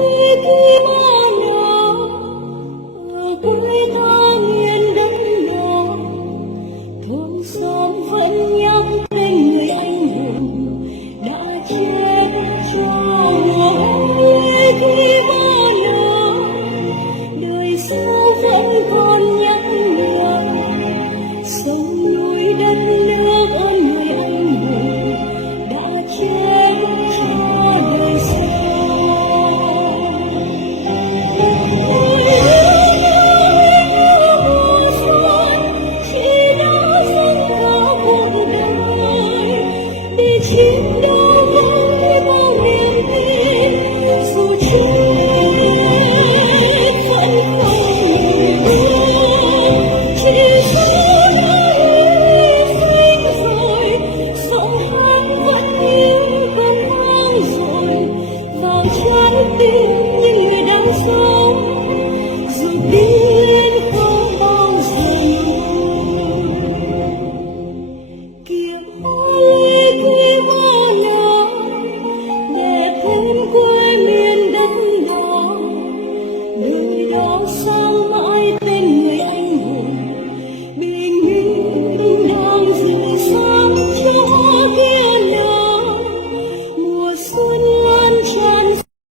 Khi bao giờ ở quê ta miền đất nhỏ, thôn xóm vẫn nhắc tên người anh hùng đã chết cho người. Khi bao giờ đời sau vẫn còn nhắc nhở sông núi đất nước ơn người anh hùng đã chết cho đời sau. Chiến đấu với bao niềm tin, dù chết vẫn không buồn. Chỉ số đã hy sinh rồi, giọng hát vẫn như cơn vang rồi vào trái tim những người đang sống.